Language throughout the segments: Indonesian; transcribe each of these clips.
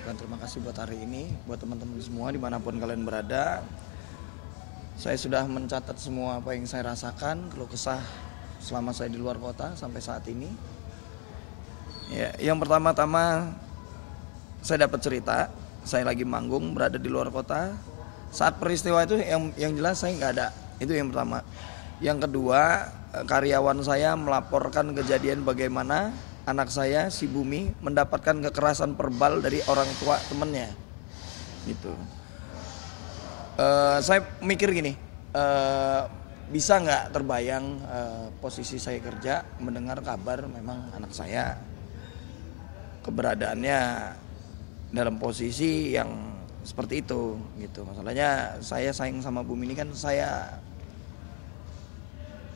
ucapkan terima kasih buat hari ini, buat teman-teman semua dimanapun kalian berada. Saya sudah mencatat semua apa yang saya rasakan, keluh kesah selama saya di luar kota sampai saat ini. Ya, yang pertama-tama saya dapat cerita, saya lagi manggung berada di luar kota. Saat peristiwa itu yang jelas saya nggak ada, itu yang pertama. Yang kedua, karyawan saya melaporkan kejadian bagaimana anak saya si Bumi mendapatkan kekerasan verbal dari orang tua temennya, gitu. Saya mikir gini, bisa nggak terbayang posisi saya kerja mendengar kabar memang anak saya keberadaannya dalam posisi yang seperti itu, gitu. Masalahnya saya sayang sama Bumi ini kan, saya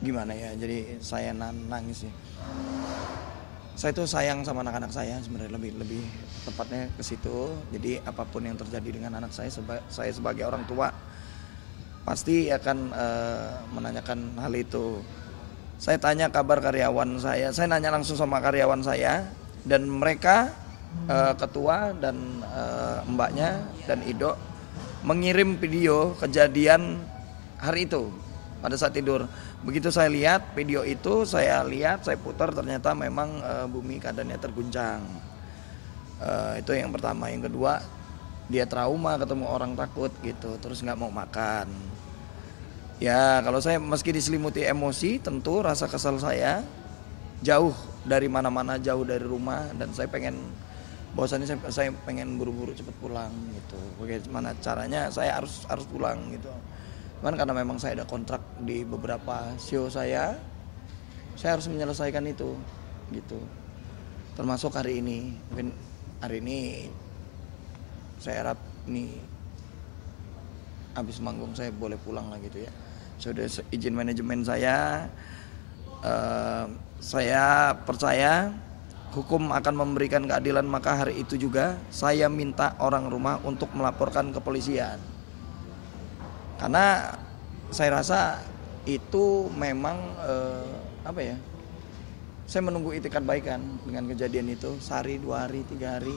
gimana ya, jadi saya nangis ya. Saya tuh sayang sama anak-anak saya sebenarnya, lebih tepatnya ke situ. Jadi apapun yang terjadi dengan anak saya sebagai orang tua pasti akan menanyakan hal itu. Saya tanya kabar karyawan saya nanya langsung sama karyawan saya, dan mereka ketua dan mbaknya dan Ido mengirim video kejadian hari itu pada saat tidur. Begitu saya lihat video itu, saya putar, ternyata memang Bumi keadaannya terguncang. Itu yang pertama. Yang kedua, dia trauma ketemu orang takut gitu, terus nggak mau makan. Ya kalau saya meski diselimuti emosi, tentu rasa kesal saya jauh dari mana-mana, jauh dari rumah, dan saya pengen, bahwasannya saya pengen buru-buru cepat pulang gitu. Bagaimana caranya saya harus pulang gitu. Cuman karena memang saya ada kontrak di beberapa show saya harus menyelesaikan itu gitu. Termasuk hari ini. Mungkin hari ini saya harap nih habis manggung saya boleh pulang lah gitu ya. Sudah izin manajemen saya percaya hukum akan memberikan keadilan, maka hari itu juga saya minta orang rumah untuk melaporkan ke kepolisian. Karena saya rasa itu memang saya menunggu itikat baikan dengan kejadian itu, sehari, 2 hari, 3 hari,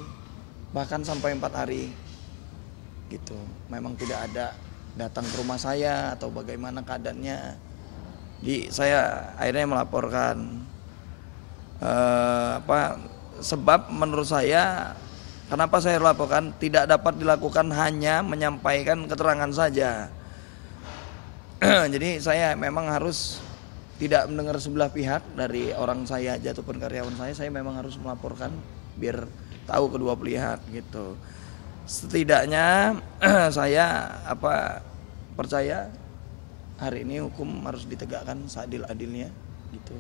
bahkan sampai 4 hari gitu. Memang tidak ada datang ke rumah saya atau bagaimana keadaannya. Jadi saya akhirnya melaporkan. Sebab menurut saya, kenapa saya laporkan, tidak dapat dilakukan hanya menyampaikan keterangan saja. Jadi saya memang harus tidak mendengar sebelah pihak dari orang saya aja ataupun karyawan saya memang harus melaporkan biar tahu kedua pihak gitu. Setidaknya saya percaya hari ini hukum harus ditegakkan seadil-adilnya gitu.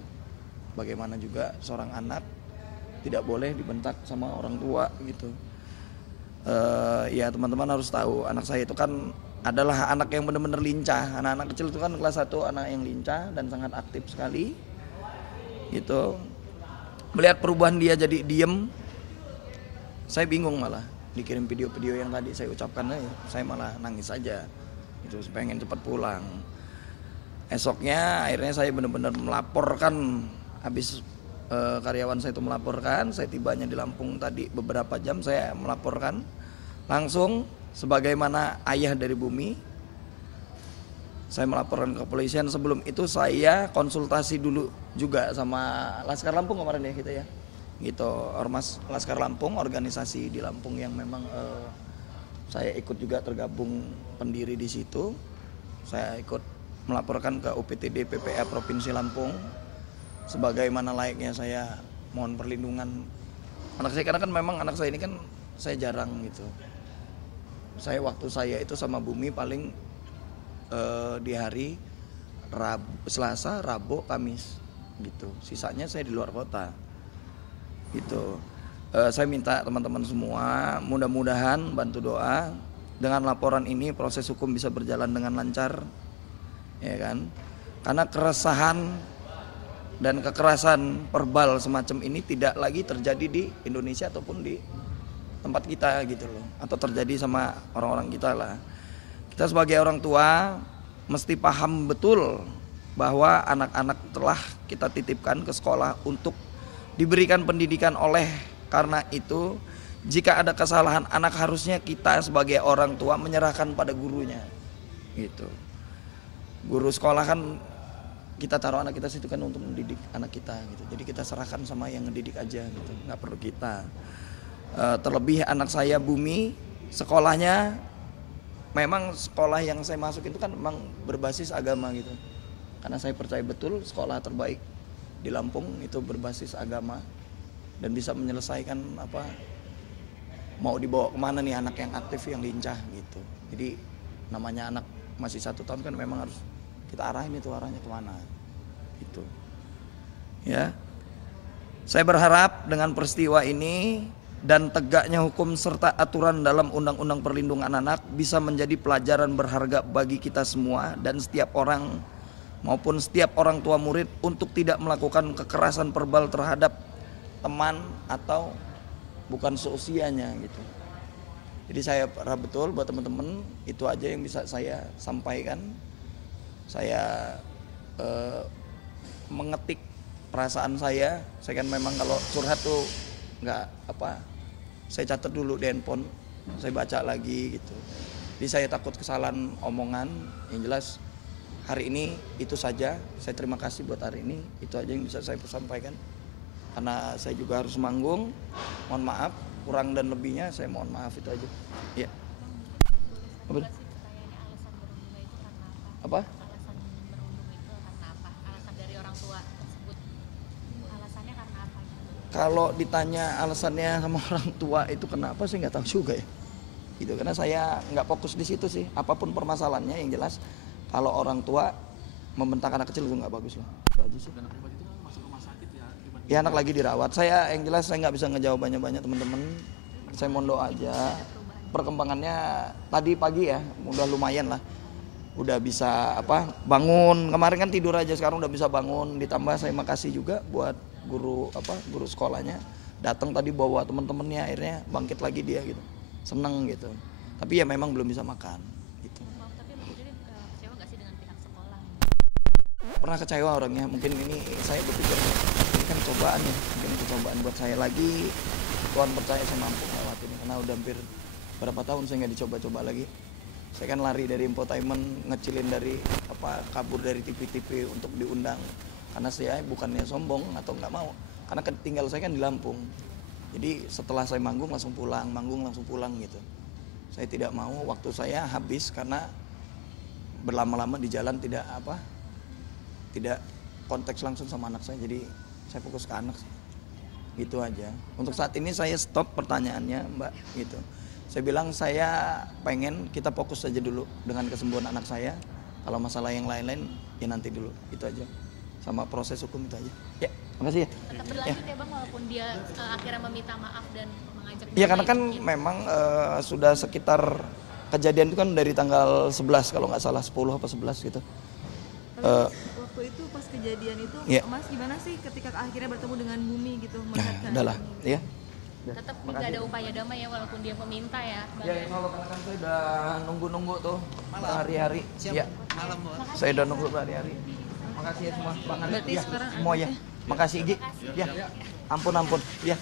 Bagaimana juga seorang anak tidak boleh dibentak sama orang tua gitu. Ya teman-teman harus tahu, anak saya itu kan adalah anak yang benar-benar lincah. Anak-anak kecil itu kan kelas 1 anak yang lincah dan sangat aktif sekali gitu. Melihat perubahan dia jadi diem, saya bingung malah. Dikirim video-video yang tadi saya ucapkan, saya malah nangis aja itu, pengen cepat pulang. Esoknya akhirnya saya benar-benar melaporkan. Habis karyawan saya itu melaporkan, saya tibanya di Lampung tadi beberapa jam, saya melaporkan langsung sebagaimana ayah dari Bumi. Saya melaporkan ke kepolisian. Sebelum itu saya konsultasi dulu juga sama Laskar Lampung kemarin ya kita ya. Gitu, Ormas Laskar Lampung, organisasi di Lampung yang memang saya ikut juga tergabung pendiri di situ. Saya ikut melaporkan ke UPTD PPA Provinsi Lampung. Sebagaimana layaknya saya mohon perlindungan anak saya, karena kan memang anak saya ini kan saya jarang gitu. Waktu saya itu sama Bumi paling di hari Selasa, Rabu, Kamis gitu. Sisanya saya di luar kota gitu. Saya minta teman-teman semua mudah-mudahan bantu doa, dengan laporan ini proses hukum bisa berjalan dengan lancar, ya kan? Karena keresahan dan kekerasan verbal semacam ini tidak lagi terjadi di Indonesia ataupun di tempat kita gitu loh, atau terjadi sama orang-orang kita lah. Kita sebagai orang tua mesti paham betul bahwa anak-anak telah kita titipkan ke sekolah untuk diberikan pendidikan. Oleh karena itu jika ada kesalahan anak harusnya kita sebagai orang tua menyerahkan pada gurunya gitu. Guru sekolah kan kita taruh anak kita situ kan untuk mendidik anak kita gitu. Jadi kita serahkan sama yang ngedidik aja gitu, nggak perlu kita. Terlebih anak saya Bumi, sekolahnya memang sekolah yang saya masuk itu kan memang berbasis agama gitu. Karena saya percaya betul sekolah terbaik di Lampung itu berbasis agama dan bisa menyelesaikan apa mau dibawa kemana nih anak yang aktif yang lincah gitu. Jadi namanya anak masih 1 tahun kan memang harus kita arahin itu arahnya kemana gitu ya. Saya berharap dengan peristiwa ini dan tegaknya hukum serta aturan dalam Undang-Undang Perlindungan Anak bisa menjadi pelajaran berharga bagi kita semua dan setiap orang maupun setiap orang tua murid untuk tidak melakukan kekerasan verbal terhadap teman atau bukan seusianya gitu. Jadi saya harap betul buat teman-teman, itu aja yang bisa saya sampaikan. Saya mengetik perasaan saya kan memang kalau curhat tuh nggak apa, saya catat dulu di handphone, saya baca lagi gitu. Jadi saya takut kesalahan omongan, yang jelas hari ini itu saja. Saya terima kasih buat hari ini, itu aja yang bisa saya sampaikan. Karena saya juga harus manggung, mohon maaf kurang dan lebihnya saya mohon maaf itu aja. Ya. Apa? Kalau ditanya alasannya sama orang tua itu kenapa sih nggak tahu juga ya. Gitu karena saya nggak fokus di situ sih. Apapun permasalahannya yang jelas kalau orang tua membentak anak kecil itu nggak bagus lah. Itu aja sih. Ya anak lagi dirawat. Saya yang jelas saya nggak bisa ngejawab banyak teman-teman. Saya mohon doa aja. Perkembangannya tadi pagi ya, udah lumayan lah. Udah bisa bangun. Kemarin kan tidur aja, sekarang udah bisa bangun. Ditambah saya makasih juga buat guru sekolahnya. Datang tadi bawa teman-temannya, akhirnya bangkit lagi dia gitu. Seneng gitu. Tapi ya memang belum bisa makan gitu. Tapi Bang Udin kecewa nggak sih dengan pihak sekolah? Pernah kecewa orangnya. Mungkin ini saya berpikir ini kan cobaan ya, mungkin itu cobaan buat saya lagi. Tuhan percaya saya mampu lewatin karena udah hampir berapa tahun saya nggak dicoba-coba lagi. Saya kan lari dari infotainment, ngecilin dari kabur dari TV-TV untuk diundang. Karena saya bukannya sombong atau nggak mau, karena tinggal saya kan di Lampung. Jadi setelah saya manggung langsung pulang gitu. Saya tidak mau waktu saya habis karena berlama-lama di jalan tidak konteks langsung sama anak saya. Jadi saya fokus ke anak sih. Gitu aja. Untuk saat ini saya stop pertanyaannya Mbak gitu. Saya bilang saya pengen kita fokus saja dulu dengan kesembuhan anak saya. Kalau masalah yang lain-lain ya nanti dulu, itu aja. Sama proses hukum itu aja. Ya, makasih ya. Tetap berlanjut ya Bang walaupun dia akhirnya meminta maaf dan mengajak. Iya karena kan memang sudah sekitar kejadian itu kan dari tanggal 11 kalau nggak salah 10 apa 11 gitu. Waktu itu pas kejadian itu Mas gimana sih ketika akhirnya bertemu dengan Bumi gitu? Nah, udahlah, ya. Tetap nggak ada upaya damai ya walaupun dia meminta ya. Ya kalau karena kan saya udah nunggu tuh berhari-hari. Ya. Malam, Bos. Saya udah nunggu berhari-hari. Makasih ya semua, Bang Ali. Berarti Ya, sekarang semua ya. Makasih Igi. Ya. Ampun. Ya.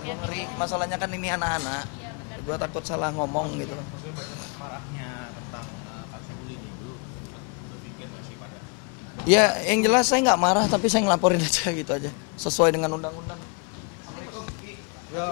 Gua ngeri masalahnya kan ini anak-anak. Gua takut salah ngomong gitu. Marahnya tentang kasus bullying itu berpikir masih pada. Ya, yang jelas saya nggak marah tapi saya ngelaporin aja gitu aja. Sesuai dengan undang-undang. Ya.